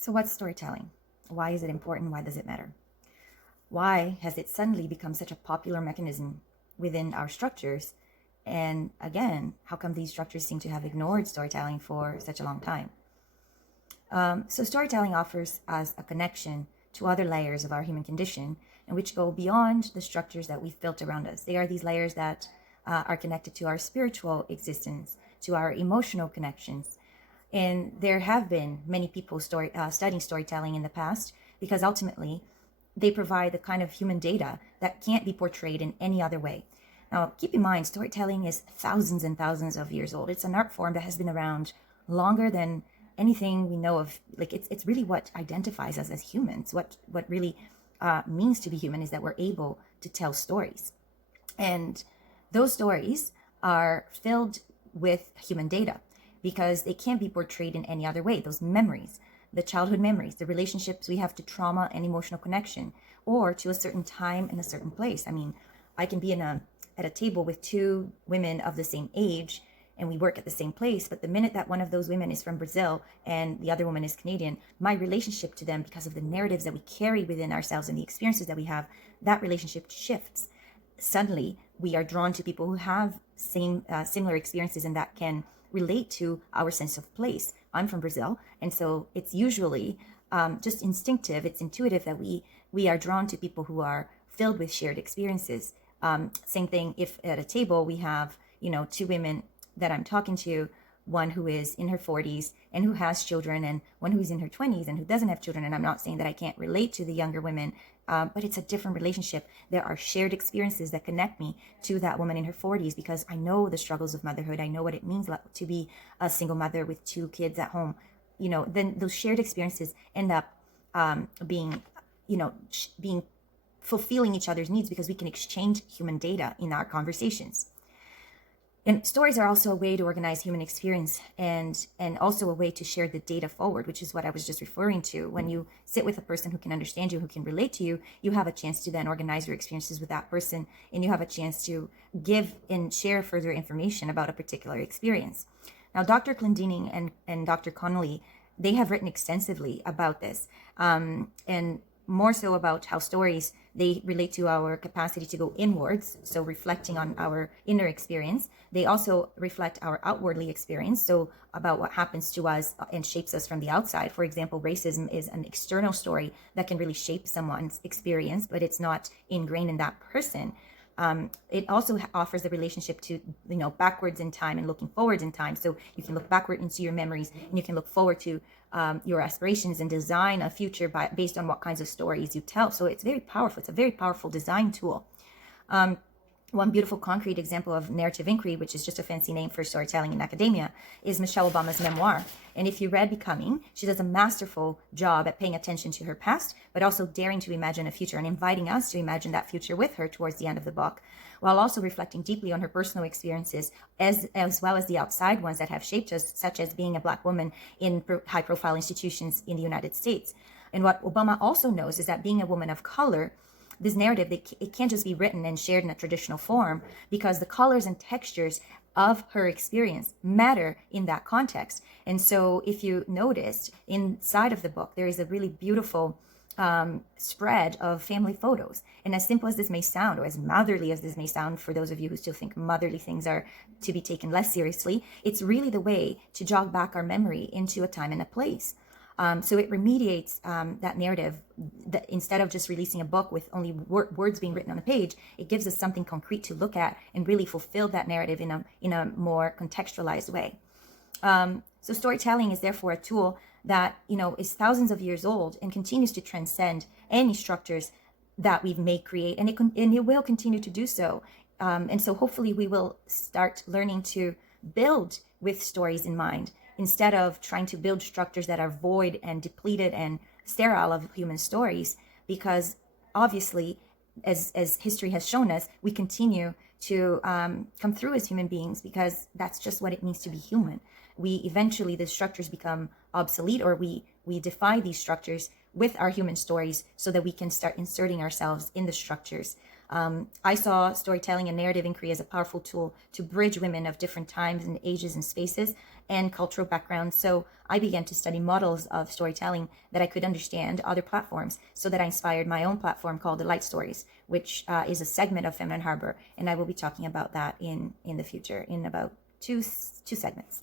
So what's storytelling? Why is it important? Why does it matter? Why has it suddenly become such a popular mechanism within our structures? And again, how come these structures seem to have ignored storytelling for such a long time? So storytelling offers us a connection to other layers of our human condition, and which go beyond the structures that we've built around us. They are these layers that are connected to our spiritual existence, to our emotional connections. And there have been many people studying storytelling in the past because ultimately they provide the kind of human data that can't be portrayed in any other way. Now, keep in mind, storytelling is thousands and thousands of years old. It's an art form that has been around longer than anything we know of. Like it's really what identifies us as humans. What really means to be human is that we're able to tell stories. And those stories are filled with human data because they can't be portrayed in any other way. Those memories, the childhood memories, the relationships we have to trauma and emotional connection, or to a certain time and a certain place. I mean, I can be at a table with two women of the same age and we work at the same place, but the minute that one of those women is from Brazil and the other woman is Canadian, my relationship to them, because of the narratives that we carry within ourselves and the experiences that we have, that relationship shifts. Suddenly, we are drawn to people who have similar experiences and that can relate to our sense of place. I'm from Brazil, and so it's usually just instinctive, it's intuitive that we are drawn to people who are filled with shared experiences. Same thing if at a table we have, two women that I'm talking to, one who is in her 40s and who has children, and one who's in her 20s and who doesn't have children. And I'm not saying that I can't relate to the younger women, but it's a different relationship. There are shared experiences that connect me to that woman in her 40s because I know the struggles of motherhood. I know what it means to be a single mother with two kids at home. Then those shared experiences end up being fulfilling each other's needs because we can exchange human data in our conversations. And stories are also a way to organize human experience and also a way to share the data forward, which is what I was just referring to. When you sit with a person who can understand you, who can relate to you, you have a chance to then organize your experiences with that person, and you have a chance to give and share further information about a particular experience. Now, Dr. Clendening and Dr. Connolly, they have written extensively about this, and more so about how stories, they relate to our capacity to go inwards, so reflecting on our inner experience. They also reflect our outwardly experience, so about what happens to us and shapes us from the outside. For example, racism is an external story that can really shape someone's experience, but it's not ingrained in that person. It also offers the relationship to, backwards in time and looking forwards in time. So you can look backward into your memories and you can look forward to your aspirations and design a future based on what kinds of stories you tell. So it's very powerful. It's a very powerful design tool. One beautiful concrete example of narrative inquiry, which is just a fancy name for storytelling in academia, is Michelle Obama's memoir. And if you read Becoming, she does a masterful job at paying attention to her past, but also daring to imagine a future and inviting us to imagine that future with her towards the end of the book, while also reflecting deeply on her personal experiences as well as the outside ones that have shaped us, such as being a Black woman in high-profile institutions in the United States. And what Obama also knows is that being a woman of color, this narrative, it can't just be written and shared in a traditional form because the colors and textures of her experience matter in that context. And so if you noticed inside of the book, there is a really beautiful spread of family photos. And as simple as this may sound, or as motherly as this may sound for those of you who still think motherly things are to be taken less seriously, it's really the way to jog back our memory into a time and a place. So it remediates that narrative. That instead of just releasing a book with only words being written on a page, it gives us something concrete to look at and really fulfill that narrative in a more contextualized way. So storytelling is therefore a tool that is thousands of years old and continues to transcend any structures that we may create, and it will continue to do so. And so hopefully we will start learning to build with stories in mind, instead of trying to build structures that are void and depleted and sterile of human stories, because obviously, as history has shown us, we continue to come through as human beings because that's just what it means to be human. The structures become obsolete, or we defy these structures with our human stories so that we can start inserting ourselves in the structures. I saw storytelling and narrative inquiry as a powerful tool to bridge women of different times and ages and spaces and cultural backgrounds. So I began to study models of storytelling that I could understand other platforms, so that I inspired my own platform called the Light Stories, which is a segment of Feminine Harbor. And I will be talking about that in the future in about two segments.